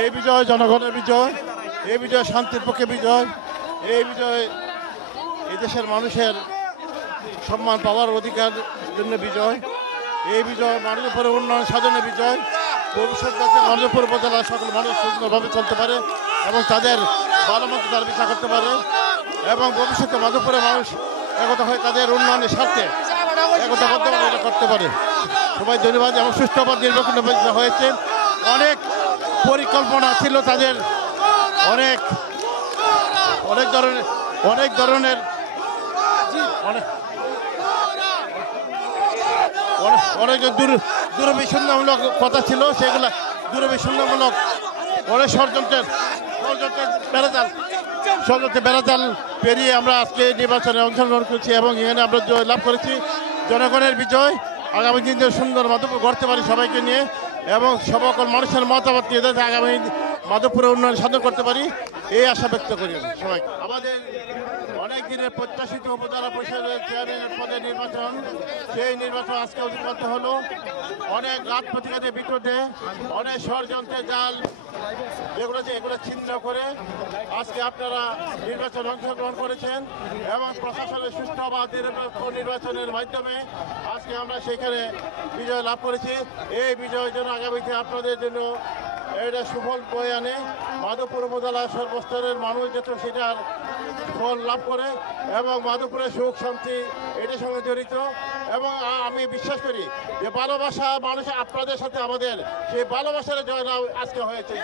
এই বিজয় জনগণের বিজয়, এই বিজয় শান্তির পক্ষে বিজয়, এই বিজয় এই দেশের মানুষের সম্মান পাওয়ার অধিকার জন্য বিজয়, এই বিজয় মানবপুর উন্নয়ন সাধনের বিজয়। ভবিষ্যৎ যাতে মানবপুর উপজেলার সকল মানুষ সুন্দরভাবে চলতে পারে এবং তাদের ভালো মতো তার বিচার করতে পারে এবং ভবিষ্যতে মাধবপুরের মানুষ একতা হয়ে তাদের উন্নয়নের স্বার্থে একতাবদ্ধভাবে এটা করতে পারে। সবাই ধন্যবাদ এবং সুষ্ঠুভাবে নির্বাচন হয়েছে। অনেক পরিকল্পনা ছিল তাদের, অনেক ধরনের অনেক দূরভিসন্ধিমূলক কথা ছিল, সেগুলো দূরভিসন্ধিমূলক অনেক ষড়যন্ত্রের বেড়াজাল পেরিয়ে আমরা আজকে নির্বাচনে অংশগ্রহণ করছি এবং এখানে আমরা জয় লাভ করেছি। জনগণের বিজয়, আগামী দিনে সুন্দর মাধবপুর গড়তে পারি সবাইকে নিয়ে এবং সকল মানুষের মতামত নিয়ে যাতে আগামী মাধবপুরের উন্নয়ন সাধন করতে পারি এই আশা ব্যক্ত করি সবাইকে। আমাদের অনেক দিনের প্রত্যাশিত উপজেলা পরিষদের চেয়ারম্যানের পদে নির্বাচন, সেই নির্বাচন আজকে উদ্ঘাটন হলো। অনেক ঘাত প্রতিঘাতের বিরুদ্ধে অনেক ষড়যন্ত্রের জাল এগুলো ছিন্ন করে আজকে আপনারা নির্বাচনে অংশগ্রহণ করেছেন এবং প্রশাসনের সুষ্ঠু বা নিরপেক্ষ নির্বাচনের মাধ্যমে আজকে আমরা সেখানে বিজয় লাভ করেছি। এই বিজয়ের জন্য আগামীতে আপনাদের জন্য এটা সুফল বয়ে আনে। মাধবপুর উপজেলার সর্বস্তরের মানুষ যাতে সেটার ফল লাভ করে এবং মাধবপুরের সুখ শান্তি এটার সঙ্গে জড়িত এবং আমি বিশ্বাস করি যে ভালোবাসা মানুষ আপনাদের সাথে আমাদের সেই ভালোবাসার জয়লাভ আজকে হয়েছে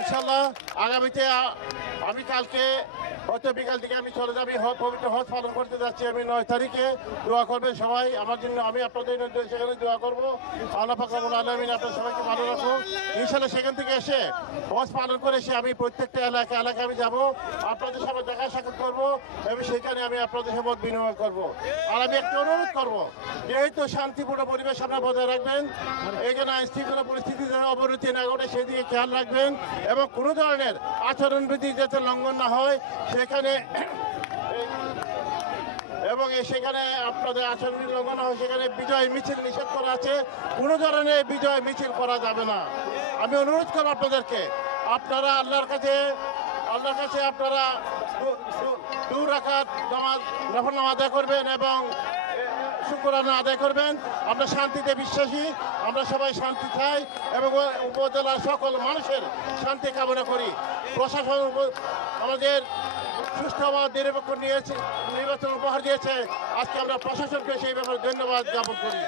ইনশাল্লাহ। আগামীতে আমি কালকে হয়তো বিকাল দিকে আমি চলে যাবি পবিত্র হজ পালন করতে যাচ্ছি। আমি 9 তারিখে দোয়া করবেন সবাই আমার জন্য, আমি আপনাদের সেখানে দোয়া করবো। আল্লাহ পাক রব্বুল আলামিন আপনার সবাইকে ভালো রাখো ইনশাল্লাহ। সেখান থেকে এসে হজ পালন করে এসে আমি প্রত্যেকটা এলাকায় আমি যাবো, আপনাদের সাথে দেখা সাক্ষাৎ করবো এবং সেখানে আমি আপনাদের সাথে মত বিনিময় করবো। আর আমি একটা অনুরোধ করবো, যেহেতু শান্তিপূর্ণ পরিবেশ আপনারা বজায় রাখবেন, এখানে আইন শৃঙ্খলা পরিস্থিতি যেন অবনতি না ঘটে সেদিকে খেয়াল রাখবেন এবং কোনো ধরনের আচরণবিধি যাতে লঙ্ঘন না হয় সেখানে এবং সেখানে আপনাদের আচরণ লঙ্ঘন হয় সেখানে বিজয় মিছিল নিষেধ করা আছে। কোনো ধরনের বিজয় মিছিল করা যাবে না। আমি অনুরোধ করব আপনাদেরকে, আপনারা আল্লাহর কাছে আপনারা 2 রাকাত নফল নামাজ আদায় করবেন এবং শুকরানা আদায় করবেন। আমরা শান্তিতে বিশ্বাসী, আমরা সবাই শান্তি চাই এবং উপজেলার সকল মানুষের শান্তি কামনা করি। প্রশাসন আমাদের সুষ্ঠুভাবে নিরপেক্ষ নির্বাচন উপহার দিয়েছে, আজকে আমরা প্রশাসনকে সেই ব্যাপারে ধন্যবাদ জ্ঞাপন করি।